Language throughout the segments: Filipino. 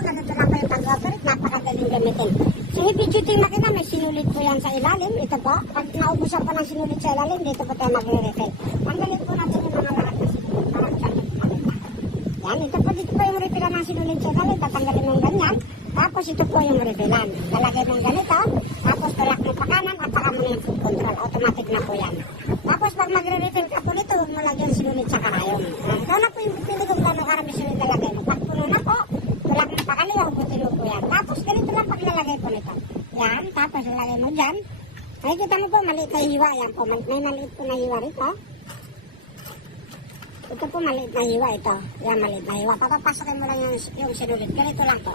ganito lang po yung pag-operate, napakadaling gamitin. So heavy duty makina, may sinulit po yan sa ilalim. Ito po, pag naubusan po ng sinulit sa ilalim, dito po tayo magre-refill. Tanggalin po natin yung mga lahat na sinulit para siyang makita. Yan, ito po, dito po yung refillan ng sinulit sa ilalim, tatanggalin mo yung ganyan. Tapos ito po yung refillan. Lalagay mo yung ganito, tapos tulak mo pa kanan at saka mo na yung food control. Automatic na po yan. Tapos pag magre-refill ka po nito, huwag mo lagyan yung sinulit sa karayom. Ikaw na po yung pili kung gano'ng karami sinulit lalagay mo. Pag puno na po, tulak mo pa kaliwa, hugutin mo po yan. Tapos ganito lang paglalagay po nito. Yan, tapos lalagay mo dyan. Nakikita mo po, maliit na hiwa. Yan po, may maliit po na hiwa rito. Ito po maliit na hiwa ito. Yan, maliit na hiwa. Papapasokin mo lang yung sinulit. Ganito lang po.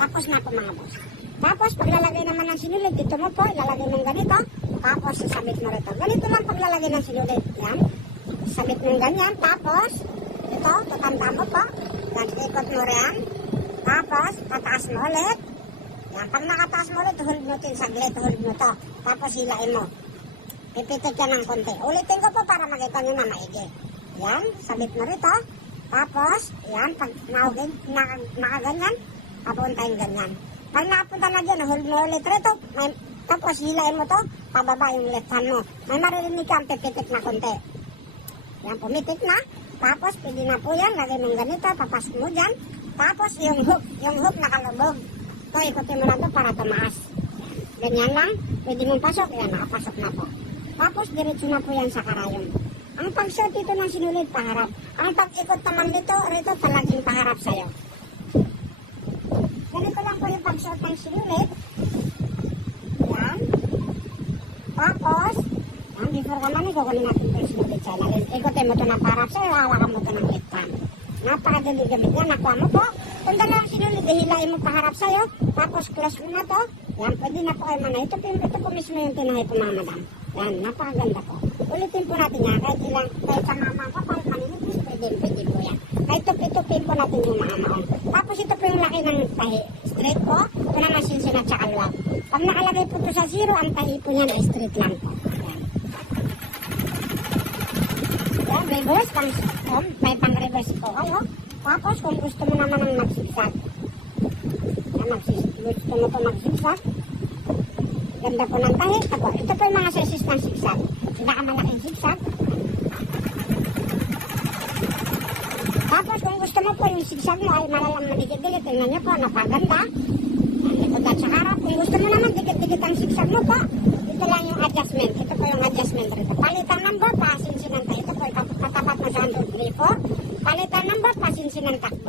Tapos na po mga boss. Tapos paglalagay naman ng sinulit, dito mo po, ilalagay mo ganito. Tapos sasabit mo rito. Ganito lang paglalagay ng sinulit. Yan. Sabit mo ganyan. Tapos, ito, tutanda mo po. Yan, ikot mo riyan. Tapos, tataas mo ulit. Yan, pag nakataas mo ulit, hold mo ito yung saglit, hold mo to. Tapos hilain mo. Pipitik yan ng konti. Ulitin ko po para makita nyo na maigi. Yan, sabit mo rito. Tapos, yan, pag nakaganyan, papunta yung ganyan. Pag napunta na dyan, hold mo ulit rito. Tapos hilain mo to, pababa yung left hand mo. May maririnig ka ang pipitik na konti. Yan, pumitik na. Tapos, pwede na po yan. Lagay mong ganito, papasok mo dyan. Tapos, yung hook nakalubog. Ito, ikutin mo na to para tumaas. Ganyan lang. Pwede mong pasok. Yan, nakapasok na po. Tapos, diretso na po yan sa karayom. Ang pag-shot dito ng sinulit, paharap. Ang pag-ikot naman dito, rito, palaging paharap sa'yo. Ganito lang po yung pag-shot ng sinulit. Yan. Tapos, before ka man, kukunin natin ito yung sinulit sa ilalim. Ikutin mo ito na paharap sa'yo, hawakan mo ito ng left hand. Napakadali gamit yan. Nakuha mo po. Kung dalawang sinulit, hilain mo paharap sa'yo. Tapos close mo na to. Yan, pwede na po kayo manay. Ito po mismo yung tinahay po mga madam. Yan, napakaganda po. Ulitin po natin yan. Kahit sa mama ko, kahit maninipis, pwede po yan. Kahit tupin po natin yung mga maon. Tapos ito po yung laki ng tahi. Straight po. Ito naman sinsinat sa kalwa. Pag nakalagay po ito sa 0, ang tahi po niya na straight lang po. Yan. Yan, reverse. May pang-reverse po kayo. Tapos kung gusto mo naman ng magsigsag. Gusto mo ito magsigsag. Ganda po ng tahi. Ito po yung mga sizes ng sigsag. Pinakamalaking sigsag. Tapos kung gusto mo po yung sigsag mo ay malalang madikit-dikit. Tingnan nyo po, napaganda. Likod at sa harap. Kung gusto mo naman dikit-dikit ang sigsag mo po, ito lang yung adjustment. Ito po yung adjustment rito. Palitan ng bot, pasinsinan tayo. Ito po, katapat na sa handle 3-4. Palitan ng bot, pasinsinan takbo.